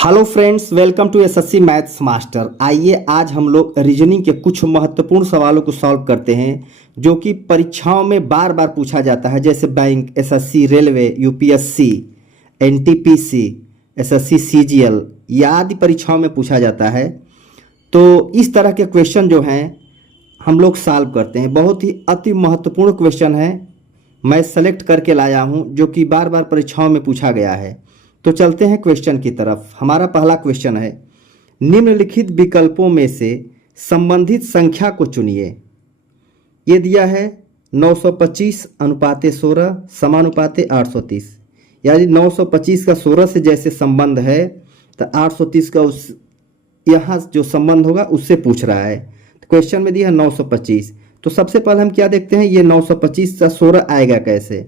Hello friends, welcome to SSC maths master. आइए आज हम लोग रीजनिंग के कुछ महत्वपूर्ण सवालों को सॉल्व करते हैं जो कि परीक्षाओं में बार बार पूछा जाता है, जैसे bank, SSC, railway, UPSC, NTPC, SSC CGL या आदि परीक्षाओं में पूछा जाता है। तो इस तरह के क्वेश्चन जो हैं हम लोग सॉल्व करते हैं। बहुत ही अति महत्वपूर्ण क्वेश्चन है, मैं सेलेक्ट करके लाया हूं जो कि बार बार परीक्षाओं में पूछा गया है। तो चलते हैं क्वेश्चन की तरफ। हमारा पहला क्वेश्चन है, निम्नलिखित विकल्पों में से संबंधित संख्या को चुनिए। ये दिया है 925 अनुपाते 16 समानुपाते 830, यानी 925 का 16 से जैसे संबंध है तो 830 का उस यहाँ जो संबंध होगा उससे पूछ रहा है। तो क्वेश्चन में दिया है 925। तो सबसे पहले हम क्या देखते हैं, ये 925 का 16 आएगा कैसे।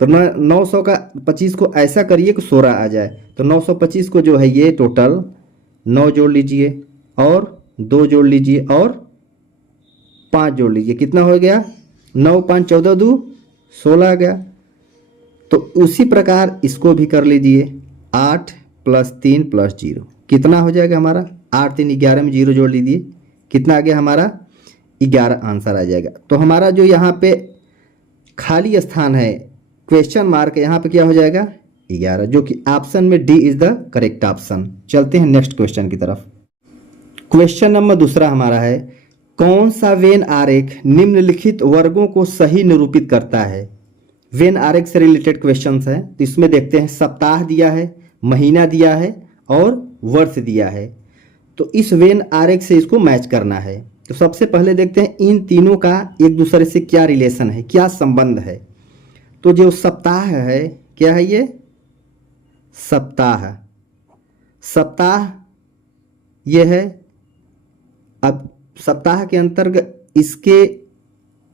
तो 900 का 25 को ऐसा करिए कि 16 आ जाए। तो 925 को जो है ये टोटल 9 जोड़ लीजिए और 2 जोड़ लीजिए और 5 जोड़ लीजिए, कितना हो गया 9 5 14 2 16 आ गया। तो उसी प्रकार इसको भी कर लीजिए, 8 + 3 + 0 कितना हो जाएगा हमारा 8 3 11 में 0 जोड़ लीजिए, कितना आ गया हमारा 11 आंसर आ जाएगा। तो हमारा जो यहाँ पे खाली स्थान है, क्वेश्चन मार्क, यहाँ पे क्या हो जाएगा 11, जो कि ऑप्शन में D is the correct option. चलते हैं नेक्स्ट क्वेश्चन की तरफ। क्वेश्चन नंबर दूसरा हमारा है, कौन सा वेन आरेख निम्नलिखित वर्गों को सही निरूपित करता है। वेन आरेख से रिलेटेड क्वेश्चंस है। तो इसमें देखते हैं, सप्ताह दिया है, महीना दिया है और वर्ष दिया है। तो इस वेन आरेख से इसको मैच करना है। तो सबसे पहले देखते हैं इन तीनों का एक दूसरे से क्या रिलेशन है, क्या संबंध है। तो जो सप्ताह है, क्या है ये सप्ताह, सप्ताह ये है। अब सप्ताह के अंतर्गत इसके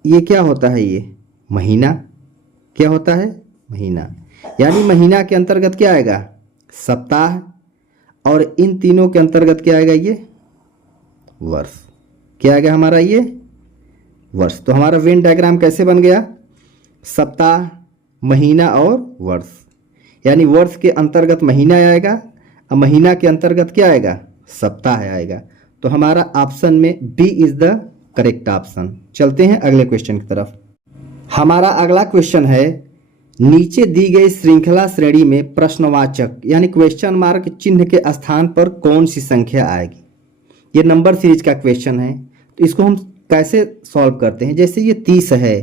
ये क्या होता है, ये महीना, क्या होता है महीना, यानी महीना के अंतर्गत क्या आएगा सप्ताह, और इन तीनों के अंतर्गत क्या आएगा ये वर्ष, क्या आएगा हमारा ये वर्ष। तो हमारा वेन डायग्राम कैसे बन गया, सप्ताह, महीना और वर्ष, यानी वर्ष के अंतर्गत महीना आएगा और महीना के अंतर्गत क्या आएगा सप्ताह आएगा। तो हमारा ऑप्शन में B is the correct option. चलते हैं अगले क्वेश्चन की तरफ। हमारा अगला क्वेश्चन है, नीचे दी गई श्रृंखला श्रेणी में प्रश्नवाचक यानी क्वेश्चन मार्क चिन्ह के स्थान पर कौन सी संख्या आएगी। ये नंबर सीरीज का क्वेश्चन है। तो इसको हम कैसे सॉल्व करते हैं, जैसे ये 30 है,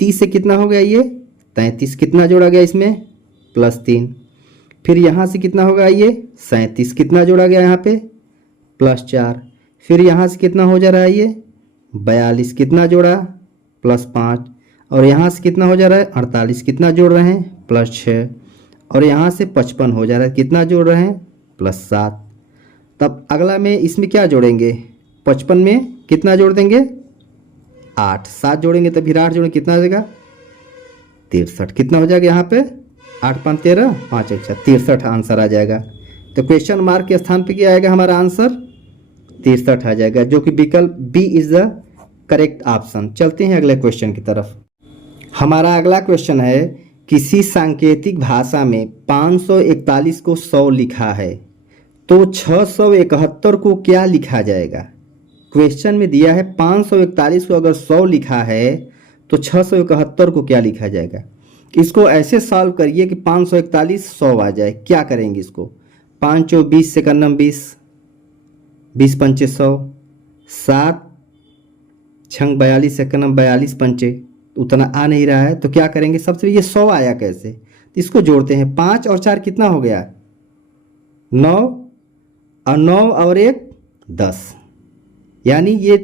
30 से कितना हो गया ये 33, कितना जोड़ा गया इसमें +3। फिर यहाँ से कितना होगा ये 37, कितना जोड़ा गया यहाँ पे +4। फिर यहाँ से कितना हो जा रहा है ये 42, कितना जोड़ा +5। और यहाँ से कितना हो जा रहा है 48, कितना जोड़ रहे हैं +6। और यहाँ से 55 हो जा रहा है, कितना जोड़ रहे हैं +7। तब अगला में इसमें क्या जोड़ेंगे, 55 में कितना जोड़ देंगे 8, 7 जोड़ेंगे तो फिर 8 जोड़ेंगे, कितना हो जाएगा 63, कितना हो जाएगा यहाँ पे 8 5 13 5 अच्छा 63 आंसर आ जाएगा। तो क्वेश्चन मार्क के स्थान पे क्या आएगा हमारा आंसर 63 आ जाएगा, जो कि विकल्प B is the correct option. चलते हैं अगले क्वेश्चन की तरफ। हमारा अगला क्वेश्चन है, किसी सांकेतिक भाषा में 541 को 100 लिखा है तो 671 को क्या लिखा जाएगा। क्वेश्चन में दिया है 541 को अगर 100 लिखा है तो 671 को क्या लिखा जाएगा। इसको ऐसे सॉल्व करिए कि 541 100 आ जाए। क्या करेंगे इसको, 5 चौ 20 से करना 20, 20 पंचे 100, 7 छंग 42 से करना 42 पंचे, उतना आ नहीं रहा है। तो क्या करेंगे, सबसे ये 100 आया कैसे, तो इसको जोड़ते हैं। 5 और 4 कितना हो गया 9, और 9 और 1 10, यानी ये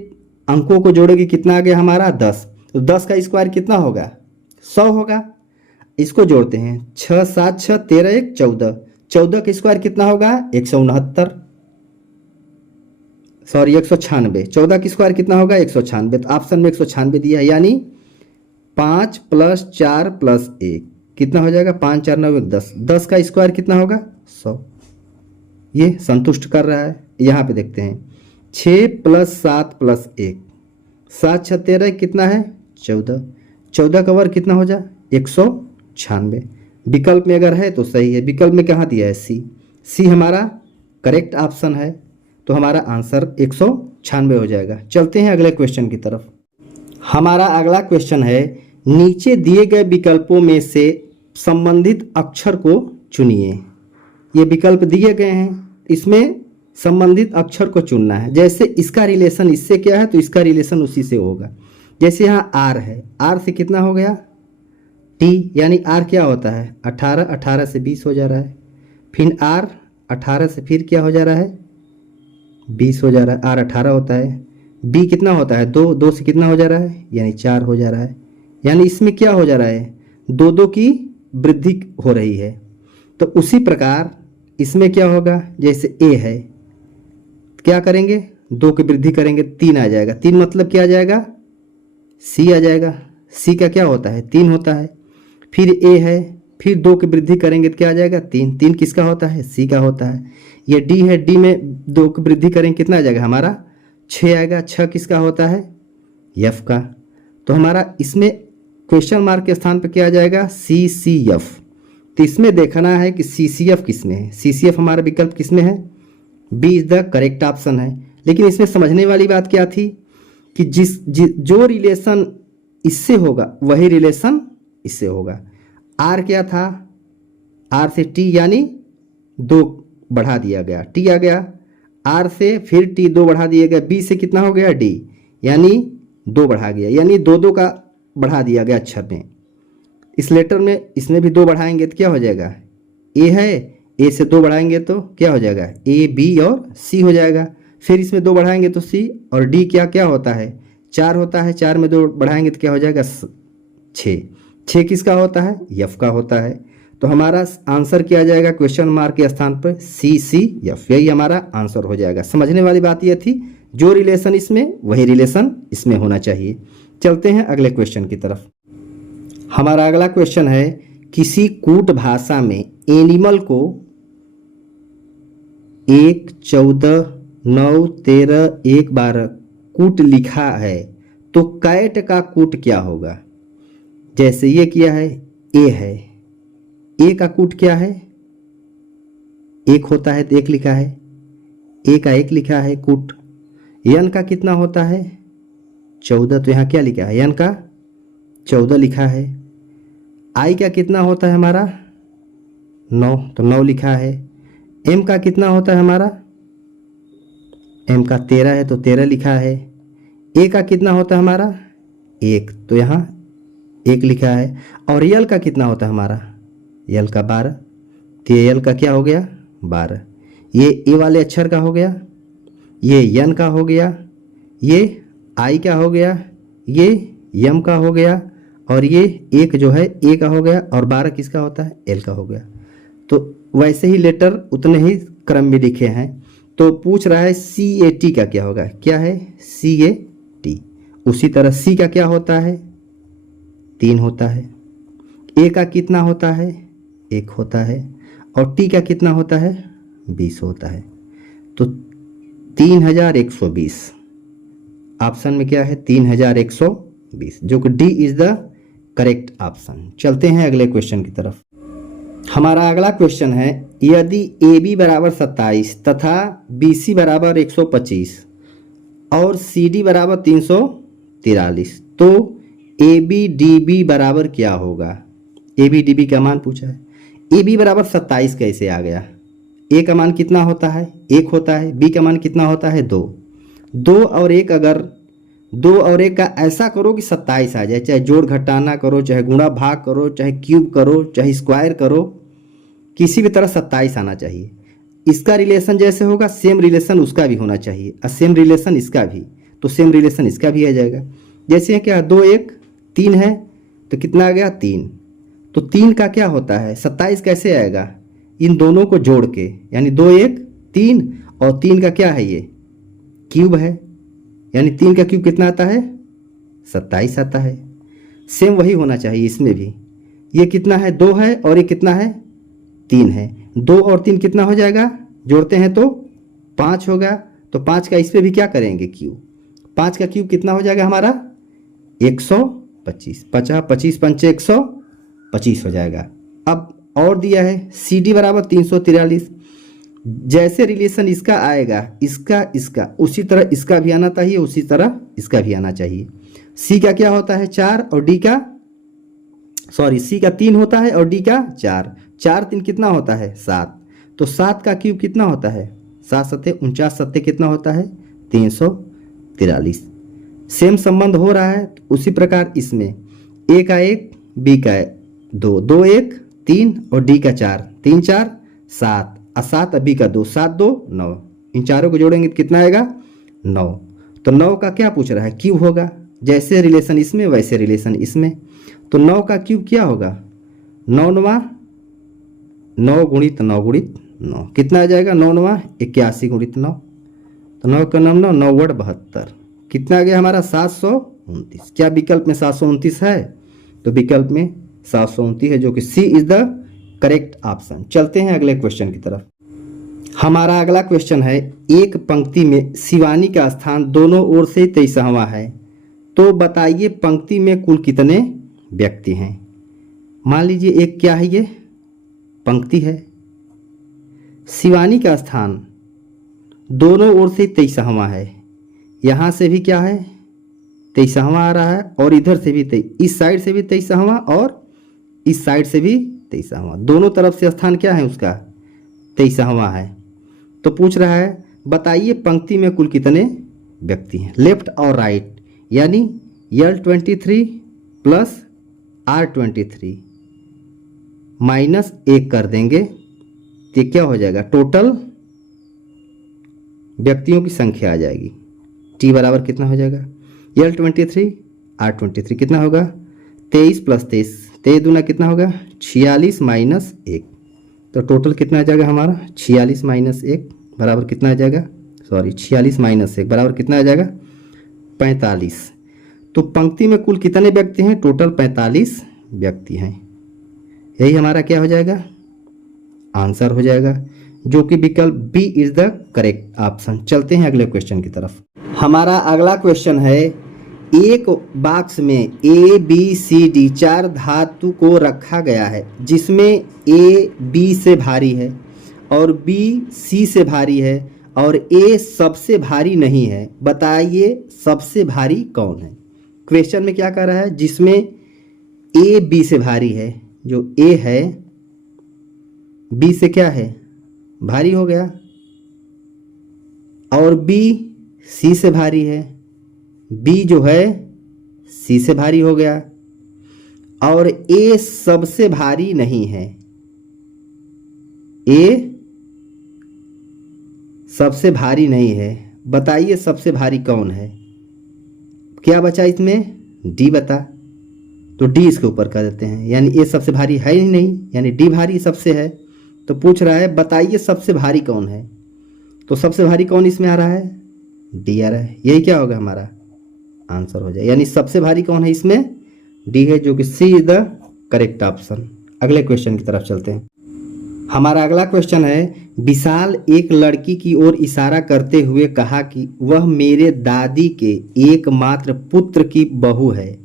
अंकों को जोड़ोगे कितना आ गया हमारा 10। तो 10 का स्क्वायर कितना होगा 100 होगा। इसको जोड़ते हैं, 6 7 6 13 1 14, 14 का स्क्वायर कितना होगा 169, सॉरी 196, 14 का स्क्वायर कितना होगा 196। तो ऑप्शन में 196 दिया है, यानी 5 + 4 + 1 कितना हो जाएगा 5 4 9 1 10, 10 का स्क्वायर कितना होगा 100। ये संतुष्ट कर रहा है। यहाँ पे देखते हैं 6 + 7 + 1, 7 6 13 कितना है 14, 14 का वर्ग कितना हो जाए 196। विकल्प में अगर है तो सही है, विकल्प में कहाँ दिया है सी, सी हमारा करेक्ट ऑप्शन है, तो हमारा आंसर 196 हो जाएगा। चलते हैं अगले क्वेश्चन की तरफ। हमारा अगला क्वेश्चन है, नीचे दिए गए विकल्पों में से संबंधित अक्षर को चुनिए। ये विकल्प दिए गए हैं, इसमें संबंधित अक्षर को चुनना है। जैसे इसका रिलेशन इससे क्या है, तो इसका रिलेशन उसी से होगा। जैसे यहाँ आर है, आर से कितना हो गया टी, यानी आर क्या होता है 18, 18 से 20 हो जा रहा है। फिर आर 18 से फिर क्या हो जा रहा है 20 हो जा रहा है, आर 18 होता है। बी कितना होता है 2, 2 से कितना हो जा रहा है यानी 4 हो जा रहा है। यानी इसमें क्या हो जा रहा है 2 2 की वृद्धि हो रही है। तो उसी प्रकार इसमें क्या होगा, जैसे ए है, क्या करेंगे 2 की वृद्धि करेंगे 3 आ जाएगा। 3 मतलब क्या आ जाएगा सी आ जाएगा। सी का क्या होता है 3 होता है। फिर ए है, फिर 2 की वृद्धि करेंगे तो क्या आ जाएगा 3, 3 किसका होता है सी का होता है। ये डी है, डी में 2 की वृद्धि करेंगे कितना आ जाएगा हमारा 6 आएगा। 6 किसका होता है एफ का। तो हमारा इसमें क्वेश्चन मार्क के स्थान पर क्या आ जाएगा सी सी एफ। तो इसमें देखना है कि सी सी एफ किस में है। सी सी एफ हमारा विकल्प किस में है, B is the correct option है। लेकिन इसमें समझने वाली बात क्या थी कि जो रिलेशन इससे होगा वही रिलेशन इससे होगा। आर क्या था, आर से टी यानी 2 बढ़ा दिया गया, टी आ गया। आर से फिर टी 2 बढ़ा दिया गया। बी से कितना हो गया डी, यानी 2 बढ़ा गया, यानी 2 2 का बढ़ा दिया गया अक्षर में। इस लेटर में इसमें भी 2 बढ़ाएंगे तो क्या हो जाएगा ए है, ए से 2 बढ़ाएंगे तो क्या हो जाएगा ए बी और सी हो जाएगा। फिर इसमें 2 बढ़ाएंगे तो सी, और डी क्या क्या होता है 4 होता है। 4 में 2 बढ़ाएंगे तो क्या हो जाएगा 6। 6 किसका होता है एफ का होता है। तो हमारा आंसर क्या आ जाएगा क्वेश्चन मार्क के स्थान पर सी सी एफ, यही हमारा आंसर हो जाएगा। समझने वाली बात यह थी जो रिलेशन इसमें वही रिलेशन इसमें होना चाहिए। चलते हैं अगले क्वेश्चन की तरफ। हमारा अगला क्वेश्चन है, किसी कूट भाषा में एनिमल को 1 14 9 13 1 12 कूट लिखा है, तो कैट का कूट क्या होगा। जैसे ये किया है ए है, ए का कूट क्या है 1 होता है तो 1 लिखा है, ए का 1 लिखा है कूट। यन का कितना होता है 14, तो यहाँ क्या लिखा है यन का 14 लिखा है। आई का कितना होता है हमारा 9, तो 9 लिखा है। एम का कितना होता है हमारा, एम का 13 है तो 13 लिखा है। ए का कितना होता है हमारा 1, तो यहाँ 1 लिखा है। और यल का कितना होता है हमारा यल का 12, तो ये यल का क्या हो गया 12। ये ए वाले अक्षर का हो गया, ये यन का हो गया, ये आई का हो गया, ये यम का हो गया, और ये 1 जो है ए का हो गया, और 12 किसका होता है एल का हो गया। तो वैसे ही लेटर उतने ही क्रम में लिखे हैं। तो पूछ रहा है सी ए टी का क्या होगा, क्या है सी ए टी। उसी तरह सी का क्या होता है 3 होता है। ए का कितना होता है 1 होता है, और टी का कितना होता है 20 होता है। तो 3120 ऑप्शन में क्या है 3120, जो कि D is the correct option. चलते हैं अगले क्वेश्चन की तरफ। हमारा अगला क्वेश्चन है, यदि ए बी बराबर 27 तथा बी सी बराबर 125 और सी डी बराबर 343, तो ए बी डी बी बराबर क्या होगा। ए बी डी बी का मान पूछा है। ए बी बराबर 27 कैसे आ गया, ए का मान कितना होता है 1 होता है, बी का मान कितना होता है 2। 2 और 1, अगर 2 और 1 का ऐसा करो कि 27 आ जाए, चाहे जोड़ घटाना करो, चाहे गुणा भाग करो, चाहे क्यूब करो, चाहे स्क्वायर करो, किसी भी तरह 27 आना चाहिए। इसका रिलेशन जैसे होगा सेम रिलेशन उसका भी होना चाहिए, और सेम रिलेशन इसका भी, तो सेम रिलेशन इसका भी आ जाएगा। जैसे क्या 2 1 3 है तो कितना आ गया 3, तो 3 का क्या होता है 27 कैसे आएगा इन दोनों को जोड़ के, यानी 2 1 3, और 3 का क्या है ये क्यूब है, यानी 3 का क्यूब कितना आता है 27 आता है। सेम वही होना चाहिए इसमें भी। ये कितना है 2 है, और ये कितना है 3 है। 2 और 3 कितना हो जाएगा, जोड़ते हैं तो 5 होगा। तो 5 का इस पर भी क्या करेंगे क्यूब, 5 का क्यूब कितना हो जाएगा हमारा 125, 50 25 पंचे 125 हो जाएगा। अब और दिया है सी डी बराबर 343, जैसे रिलेशन इसका आएगा, इसका इसका, उसी तरह इसका भी आना चाहिए, उसी तरह इसका भी आना चाहिए। सी का क्या होता है 4 और डी का, सॉरी सी का 3 होता है और डी का 4, 4 3 कितना होता है 7, तो 7 का क्यूब कितना होता है 7 सत्ते 49, सत्ते कितना होता है 343। सेम संबंध हो रहा है, तो उसी प्रकार इसमें ए का 1 बी का 2, 2 1 3 और डी का 4, 3 4 7 और 7 और बी का 2, 7 2 9, इन चारों को जोड़ेंगे तो कितना आएगा 9। तो 9 का क्या पूछ रहा है क्यूब होगा, जैसे रिलेशन इसमें वैसे रिलेशन इसमें। तो 9 का क्यूब क्या होगा 9 9 9 गुणित 9 गुणित 9 कितना आ जाएगा 9 9 81 गुणित 9, तो 9 का 9 9 9 वर्ड 72, कितना आ गया हमारा 729। क्या विकल्प में 729 है, तो विकल्प में 729 है, जो कि सी इज द करेक्ट ऑप्शन। चलते हैं अगले क्वेश्चन की तरफ। हमारा अगला क्वेश्चन है, एक पंक्ति में शिवानी का स्थान दोनों ओर से 23वां है, तो बताइए पंक्ति में कुल कितने व्यक्ति हैं। मान लीजिए एक क्या है, ये पंक्ति है, शिवानी का स्थान दोनों ओर से 23वां है, यहाँ से भी क्या है 23वां आ रहा है और इधर से भी इस साइड से भी 23वां और इस साइड से भी 23वां, दोनों तरफ से स्थान क्या है उसका 23वां है। तो पूछ रहा है बताइए पंक्ति में कुल कितने व्यक्ति हैं, लेफ्ट और राइट, यानी L23 प्लस R23 माइनस 1 कर देंगे तो क्या हो जाएगा, टोटल व्यक्तियों की संख्या आ जाएगी। T बराबर कितना हो जाएगा L23 R23 कितना होगा 23 प्लस 23, 23 दूना कितना होगा 46 माइनस 1, तो टोटल कितना आ जाएगा हमारा 46 माइनस 1 बराबर कितना आ जाएगा, सॉरी 46 माइनस 1 बराबर कितना आ जाएगा 45। तो पंक्ति में कुल कितने व्यक्ति हैं, टोटल 45 व्यक्ति हैं, यही हमारा क्या हो जाएगा आंसर हो जाएगा, जो कि विकल्प B is the correct option. चलते हैं अगले क्वेश्चन की तरफ। हमारा अगला क्वेश्चन है, एक बॉक्स में ए बी सी डी 4 धातु को रखा गया है, जिसमें ए बी से भारी है और बी सी से भारी है और ए सबसे भारी नहीं है, बताइए सबसे भारी कौन है। क्वेश्चन में क्या कह रहा है, जिसमें ए बी से भारी है, जो ए है बी से क्या है भारी हो गया, और बी सी से भारी है, बी जो है सी से भारी हो गया, और ए सबसे भारी नहीं है, ए सबसे भारी नहीं है, बताइए सबसे भारी कौन है। क्या बचा इसमें डी बता, तो डी इसके ऊपर कर देते हैं, यानी ए सबसे भारी है ही नहीं, यानी डी भारी सबसे है। तो पूछ रहा है बताइए सबसे भारी कौन है, तो सबसे भारी कौन इसमें आ रहा है डी आ रहा है, यही क्या होगा हमारा आंसर हो जाए, यानी सबसे भारी कौन है इसमें डी है, जो कि सी इज द करेक्ट ऑप्शन। अगले क्वेश्चन की तरफ चलते हैं। हमारा अगला क्वेश्चन है, विशाल एक लड़की की ओर इशारा करते हुए कहा कि वह मेरे दादी के एकमात्र पुत्र की बहू है,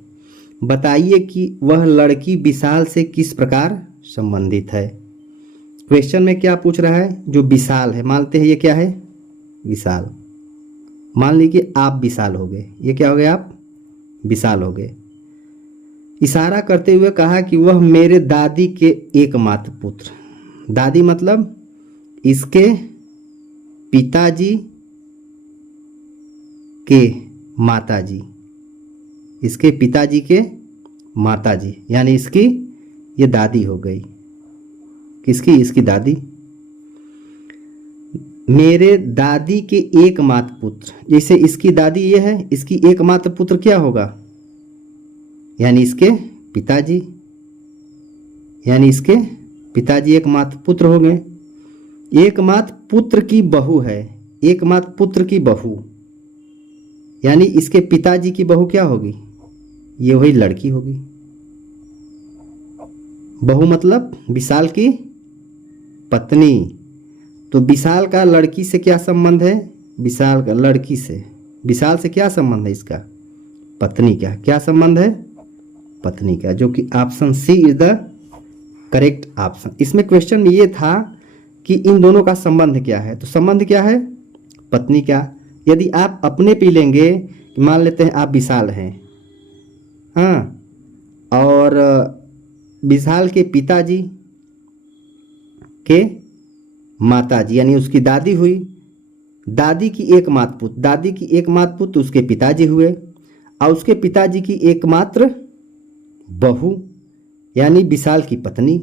बताइए कि वह लड़की विशाल से किस प्रकार संबंधित है। क्वेश्चन में क्या पूछ रहा है, जो विशाल है, मानते हैं ये क्या है विशाल, मान लीजिए आप विशाल हो गए, ये क्या हो गए आप विशाल हो गए, इशारा करते हुए कहा कि वह मेरे दादी के एकमात्र पुत्र, दादी मतलब इसके पिताजी के माताजी, इसके पिताजी के माताजी, यानी इसकी ये दादी हो गई, किसकी इसकी दादी, मेरे दादी के एकमात्र पुत्र, जैसे इसकी दादी ये है, इसकी एकमात्र पुत्र क्या होगा, यानी इसके पिताजी, यानी इसके पिताजी एकमात्र पुत्र हो गए। एकमात्र पुत्र की बहू है, एकमात्र पुत्र की बहू, यानी इसके पिताजी की बहू क्या होगी, ये वही लड़की होगी। बहू मतलब विशाल की पत्नी, तो विशाल का लड़की से क्या संबंध है, विशाल का लड़की से, विशाल से क्या संबंध है इसका पत्नी का, क्या संबंध है पत्नी का, जो कि option C is the correct option. इसमें क्वेश्चन में ये था कि इन दोनों का संबंध क्या है। तो संबंध क्या है, पत्नी का। यदि आप अपने पे लेंगे, मान लेते हैं आप विशाल हैं, हाँ, और विशाल के पिताजी के माताजी यानी उसकी दादी हुई, दादी की एकमात्र पुत्र, दादी की एकमात्र पुत्र उसके पिताजी हुए, और उसके पिताजी की एकमात्र बहू यानी विशाल की पत्नी।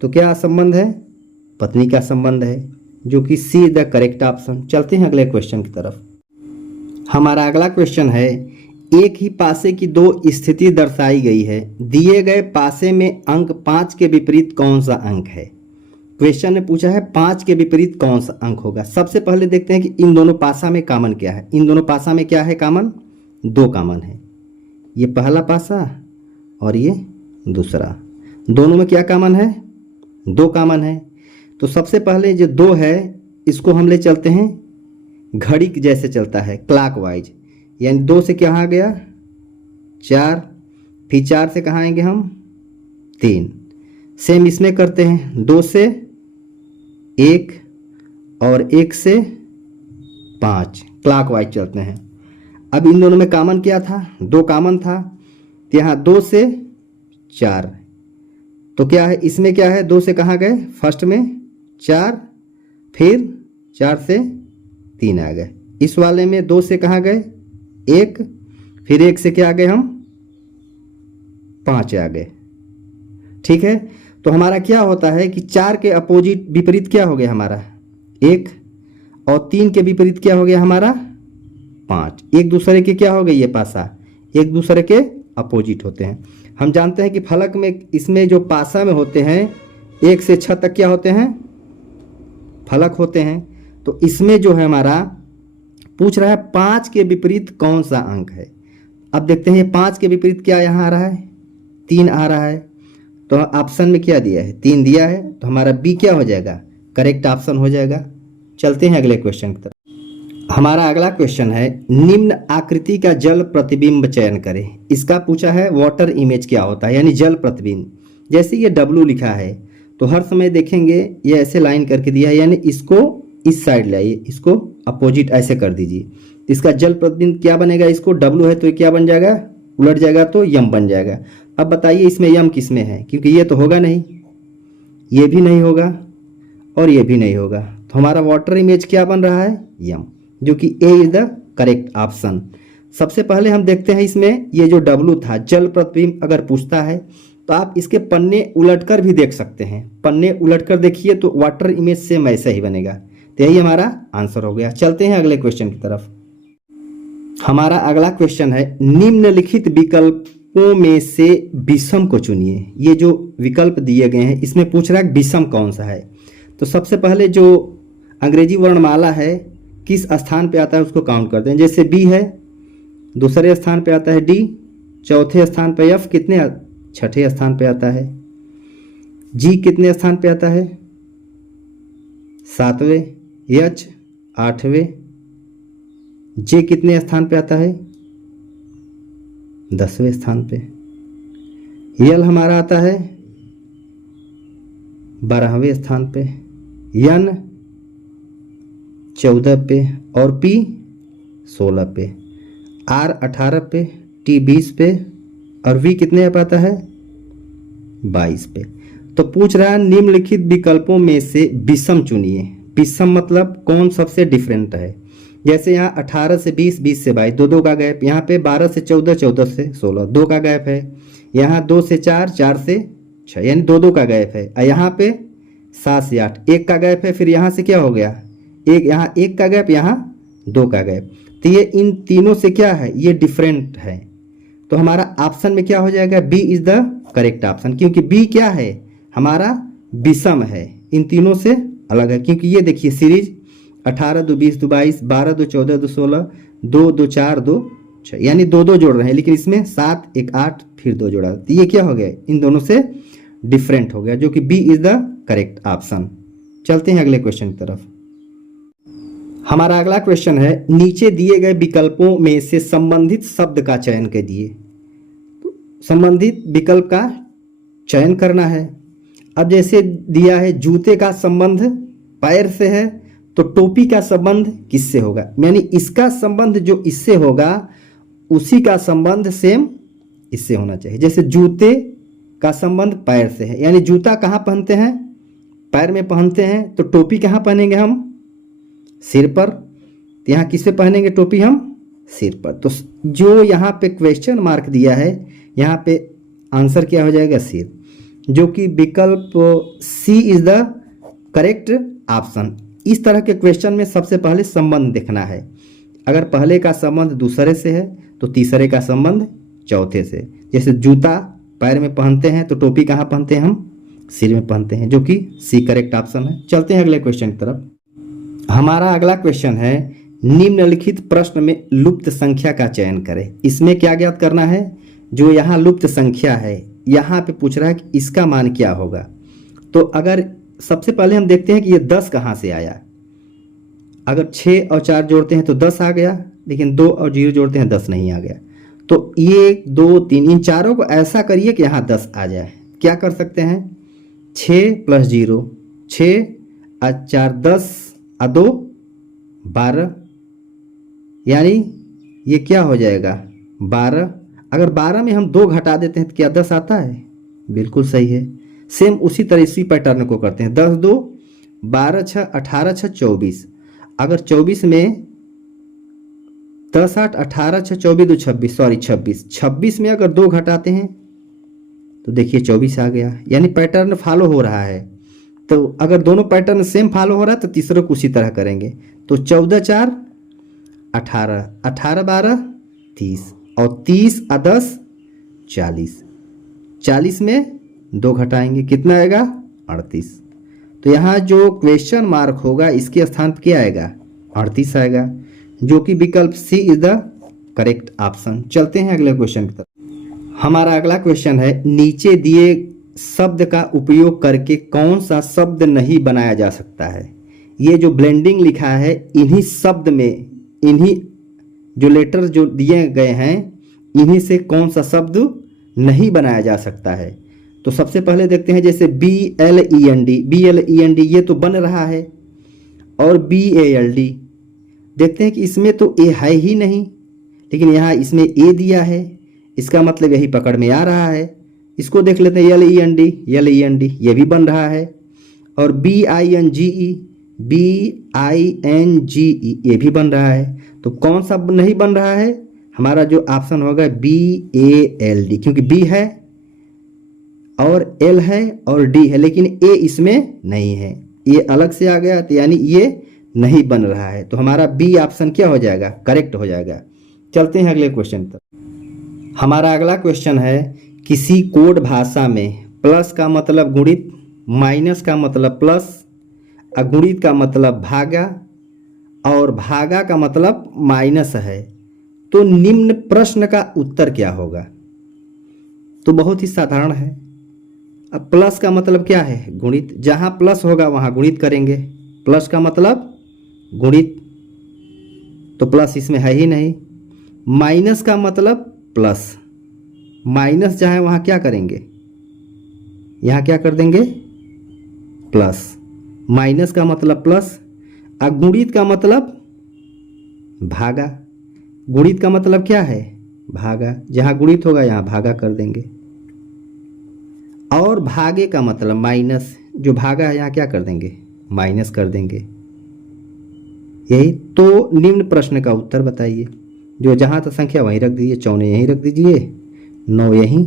तो क्या संबंध है, पत्नी का संबंध है, जो कि सी द करेक्ट ऑप्शन। चलते हैं अगले क्वेश्चन की तरफ। हमारा अगला क्वेश्चन है, एक ही पासे की दो स्थिति दर्शाई गई है, दिए गए पासे में अंक 5 के विपरीत कौन सा अंक है। क्वेश्चन ने पूछा है 5 के विपरीत कौन सा अंक होगा। सबसे पहले देखते हैं कि इन दोनों पासा में कॉमन क्या है। इन दोनों पासा में क्या है कॉमन, 2 कॉमन है। ये पहला पासा और ये दूसरा, दोनों में क्या कॉमन है, 2 कॉमन है। तो सबसे पहले जो 2 है इसको हम ले चलते हैं घड़ी जैसे चलता है, क्लॉकवाइज, यानी 2 से कहाँ गया 4, फिर 4 से कहाँ आएंगे हम 3। सेम इसमें करते हैं, 2 से 1 और 1 से 5, क्लॉकवाइज चलते हैं। अब इन दोनों में कॉमन क्या था, 2 कॉमन था, तो यहाँ 2 से 4, तो क्या है इसमें क्या है, 2 से कहाँ गए फर्स्ट में 4, फिर 4 से 3 आ गए। इस वाले में 2 से कहाँ गए 1, फिर 1 से क्या आ गए हम 5 आ गए। ठीक है, तो हमारा क्या होता है कि 4 के अपोजिट विपरीत क्या हो गया हमारा 1, और 3 के विपरीत क्या हो गया हमारा 5। एक दूसरे के क्या हो गए, ये पासा एक दूसरे के अपोजिट होते हैं। हम जानते हैं कि फलक में इसमें जो पासा में होते हैं 1 से 6 तक क्या होते हैं, फलक होते हैं। तो इसमें जो है हमारा पूछ रहा है 5 के विपरीत कौन सा अंक है। अब देखते हैं 5 के विपरीत क्या यहाँ आ रहा है, 3 आ रहा है। तो ऑप्शन में क्या दिया है, 3 दिया है, तो हमारा बी क्या हो जाएगा, करेक्ट ऑप्शन हो जाएगा। चलते हैं अगले क्वेश्चन की तरफ। हमारा अगला क्वेश्चन है, निम्न आकृति का जल प्रतिबिंब चयन करें। इसका पूछा है वाटर इमेज क्या होता है, यानी जल प्रतिबिंब। जैसे ये W लिखा है तो हर समय देखेंगे ये ऐसे लाइन करके दिया है, यानी इसको इस साइड लाइए, इसको अपोजिट ऐसे कर दीजिए। इसका जल प्रतिबिंब क्या बनेगा, इसको W है तो ये क्या बन जाएगा, उलट जाएगा तो यम बन जाएगा। अब बताइए इसमें यम किस में है, क्योंकि ये तो होगा नहीं, ये भी नहीं होगा और ये भी नहीं होगा। तो हमारा वाटर इमेज क्या बन रहा है, यम, जो कि ए इज द करेक्ट ऑप्शन। सबसे पहले हम देखते हैं इसमें ये जो W था, जल प्रतिबिंब अगर पूछता है तो आप इसके पन्ने उलटकर भी देख सकते हैं। पन्ने उलटकर देखिए तो वाटर इमेज सेम ऐसा ही बनेगा। तो यही हमारा आंसर हो गया। चलते हैं अगले क्वेश्चन की तरफ। हमारा अगला क्वेश्चन है, निम्नलिखित विकल्पों में से विषम को चुनिए। ये जो विकल्प दिए गए हैं इसमें पूछ रहा है विषम कौन सा है। तो सबसे पहले जो अंग्रेजी वर्णमाला है किस स्थान पे आता है उसको काउंट करते हैं। जैसे बी है, दूसरे स्थान पे आता है डी, चौथे स्थान पे एफ, कितने छठे स्थान पे आता है। जी कितने स्थान पे आता है, 7वें, एच 8वें, जे कितने स्थान पे आता है, 10वें स्थान पे, यल हमारा आता है 12वें स्थान पे, यन 14 पे और पी 16 पे, आर 18 पे, टी 20 पे और वी कितने पे आता है 22 पे। तो पूछ रहा है निम्नलिखित विकल्पों में से विषम चुनिए। विषम मतलब कौन सबसे डिफरेंट है। जैसे यहाँ 18 से 20, 20 से 22, 2 का गैप। यहाँ पे 12 से 14, 14 से 16, 2 का गैप है। यहाँ 2 से 4, 4 से 6, यानी 2 का गैप है। और यहाँ पे 7 से 8, 1 का गैप है। फिर यहाँ से क्या हो गया, एक यहाँ 1 का गैप, यहाँ 2 का गैप। तो ये इन तीनों से क्या है, ये डिफरेंट है। तो हमारा ऑप्शन में क्या हो जाएगा, B is the correct option, क्योंकि बी क्या है हमारा विषम है, इन तीनों से अलग है। क्योंकि ये देखिए सीरीज 18 2 20 2 22, 12 2 14 2 16, 2 2 4 2 6, यानी 2 2 जोड़ रहे हैं, लेकिन इसमें 7 1 8 फिर 2 जोड़ा। तो ये क्या हो गया, इन दोनों से डिफरेंट हो गया, जो कि B is the correct option. चलते हैं अगले क्वेश्चन की तरफ। हमारा अगला क्वेश्चन है, नीचे दिए गए विकल्पों में से संबंधित शब्द का चयन कीजिए। तो संबंधित विकल्प का चयन करना है। अब जैसे दिया है जूते का संबंध पैर से है तो टोपी का संबंध किससे होगा, यानी इसका संबंध जो इससे होगा उसी का संबंध सेम इससे होना चाहिए। जैसे जूते का संबंध पैर से है, यानी जूता कहाँ पहनते हैं, पैर में पहनते हैं, तो टोपी कहाँ पहनेंगे हम, सिर पर। तो यहाँ किस पे पहनेंगे टोपी हम, सिर पर। तो जो यहाँ पे क्वेश्चन मार्क दिया है यहाँ पे आंसर क्या हो जाएगा, सिर, जो कि विकल्प सी इज द करेक्ट ऑप्शन। इस तरह के क्वेश्चन में सबसे पहले संबंध देखना है। अगर पहले का संबंध दूसरे से है तो तीसरे का संबंध चौथे से। जैसे जूता पैर में पहनते हैं तो टोपी कहाँ पहनते हैं हम, सिर में पहनते हैं, जो कि सी करेक्ट ऑप्शन है। चलते हैं अगले क्वेश्चन की तरफ। हमारा अगला क्वेश्चन है निम्नलिखित प्रश्न में लुप्त संख्या का चयन करें। इसमें क्या ज्ञात करना है, जो यहाँ लुप्त संख्या है यहाँ पे पूछ रहा है कि इसका मान क्या होगा। तो अगर सबसे पहले हम देखते हैं कि ये 10 कहाँ से आया। अगर 6 और 4 जोड़ते हैं तो 10 आ गया, लेकिन 2 और 0 जोड़ते हैं 10 नहीं आ गया। तो ये 1 2 3 इन चारों को ऐसा करिए कि यहाँ 10 आ जाए। क्या कर सकते हैं, 6 + 0 6 और 4 10 और 2 12, यानी ये क्या हो जाएगा 12। अगर 12 में हम 2 घटा देते हैं तो क्या 10 आता है, बिल्कुल सही है। सेम उसी तरह इसी पैटर्न को करते हैं। 10 2 12 6 18 6 24। अगर 24 में 10 8 18 6 24 2 26, सॉरी 26 में अगर 2 घटाते हैं तो देखिए 24 आ गया, यानी पैटर्न फॉलो हो रहा है। तो अगर दोनों पैटर्न सेम फॉलो हो रहा है तो तीसरे को उसी तरह करेंगे। तो 14 4 18 18 12 30 और 30 और 10 40। 40 में 2 घटाएंगे कितना आएगा 38। तो यहाँ जो क्वेश्चन मार्क होगा इसके स्थान पर क्या आएगा 38 आएगा, जो कि विकल्प सी इज द करेक्ट ऑप्शन। चलते हैं अगले क्वेश्चन की तरफ। हमारा अगला क्वेश्चन है नीचे दिए शब्द का उपयोग करके कौन सा शब्द नहीं बनाया जा सकता है। ये जो ब्लेंडिंग लिखा है इन्हीं शब्द में, इन्हीं जो लेटर जो दिए गए हैं इन्हीं से कौन सा शब्द नहीं बनाया जा सकता है। तो सबसे पहले देखते हैं, जैसे BLEND ये तो बन रहा है, और BALD देखते हैं कि इसमें तो ए है ही नहीं, लेकिन यहाँ इसमें ए दिया है, इसका मतलब यही पकड़ में आ रहा है। इसको देख लेते हैं LEND ये भी बन रहा है, और BINGE ये भी बन रहा है। तो कौन सा नहीं बन रहा है, हमारा जो ऑप्शन होगा BALD, क्योंकि B है और L है और D है, लेकिन A इसमें नहीं है, ये अलग से आ गया, तो यानी ये नहीं बन रहा है। तो हमारा बी ऑप्शन क्या हो जाएगा, करेक्ट हो जाएगा। चलते हैं अगले क्वेश्चन पर। हमारा अगला क्वेश्चन है किसी कोड भाषा में प्लस का मतलब गुणित, माइनस का मतलब प्लस, अगुणित का मतलब भागा और भागा का मतलब माइनस है। तो निम्न प्रश्न का उत्तर क्या होगा। तो बहुत ही साधारण है। अब प्लस का मतलब क्या है, गुणित, जहां प्लस होगा वहां गुणित करेंगे। प्लस का मतलब गुणित, तो प्लस इसमें है ही नहीं। माइनस का मतलब प्लस, माइनस जहाँ है वहाँ क्या करेंगे, यहाँ क्या कर देंगे प्लस। माइनस का मतलब प्लस, अगुणित का मतलब भागा, गुणित का मतलब क्या है भागा, जहाँ गुणित होगा यहाँ भागा कर देंगे। और भागे का मतलब माइनस, जो भागा है यहाँ क्या कर देंगे माइनस कर देंगे। यही तो निम्न प्रश्न का उत्तर बताइए। जो जहाँ तक संख्या वहीं रख दीजिए, 14 यहीं रख दीजिए, 9 यहीं,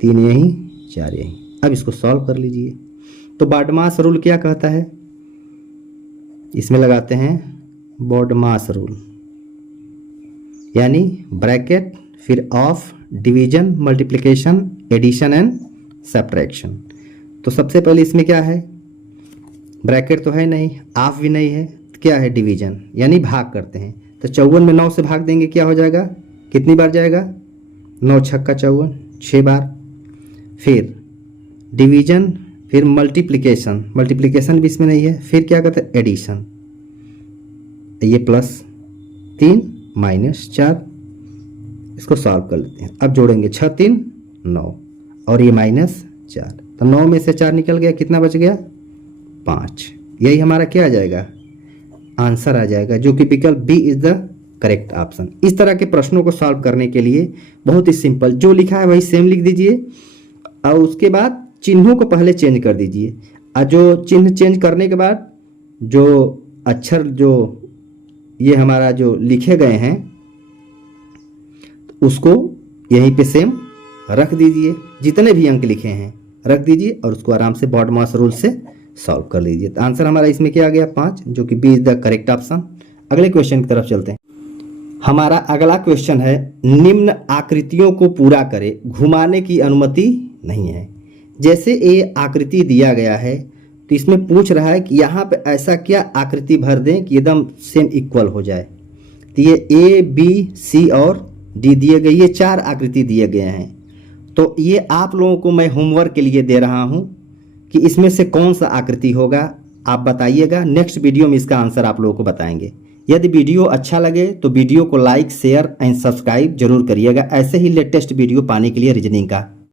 3 यहीं, 4 यहीं। अब इसको सॉल्व कर लीजिए। तो बॉडमास रूल क्या कहता है, इसमें लगाते हैं बॉडमास रूल, यानी ब्रैकेट फिर of, division, multiplication, addition and subtraction. तो सबसे पहले इसमें क्या है, ब्रैकेट तो है नहीं, ऑफ भी नहीं है, तो क्या है डिवीजन, यानी भाग करते हैं। तो 54 में 9 से भाग देंगे क्या हो जाएगा, कितनी बार जाएगा 9 छक्का 54, 6 बार। फिर डिवीजन, फिर मल्टीप्लिकेशन, मल्टीप्लिकेशन भी इसमें नहीं है। फिर क्या कहते हैं एडिशन, ये प्लस 3 माइनस 4, इसको सॉल्व कर लेते हैं। अब जोड़ेंगे 6 3 9 और ये माइनस 4, तो 9 में से 4 निकल गया, कितना बच गया 5। यही हमारा क्या आ जाएगा, आंसर आ जाएगा, जो कि विकल्प B is the correct option. इस तरह के प्रश्नों को सॉल्व करने के लिए बहुत ही सिंपल, जो लिखा है वही सेम लिख दीजिए और उसके बाद चिन्हों को पहले चेंज कर दीजिए, और जो चिन्ह चेंज करने के बाद जो अक्षर जो ये हमारा जो लिखे गए हैं उसको यहीं पे सेम रख दीजिए, जितने भी अंक लिखे हैं रख दीजिए और उसको आराम से बॉड मास रूल से सॉल्व कर लीजिए। तो आंसर हमारा इसमें क्या आ गया 5, जो कि B is the correct option. अगले क्वेश्चन की तरफ चलते हैं। हमारा अगला क्वेश्चन है, निम्न आकृतियों को पूरा करें, घुमाने की अनुमति नहीं है। जैसे ये आकृति दिया गया है तो इसमें पूछ रहा है कि यहाँ पे ऐसा क्या आकृति भर दें कि एकदम सेम इक्वल हो जाए। तो ये ए बी सी और डी दिए गए, ये 4 आकृति दिए गए हैं। तो ये आप लोगों को मैं होमवर्क के लिए दे रहा हूँ कि इसमें से कौन सा आकृति होगा, आप बताइएगा। नेक्स्ट वीडियो में इसका आंसर आप लोगों को बताएंगे। यदि वीडियो अच्छा लगे तो वीडियो को लाइक शेयर एंड सब्सक्राइब जरूर करिएगा। ऐसे ही लेटेस्ट वीडियो पाने के लिए रीजनिंग का।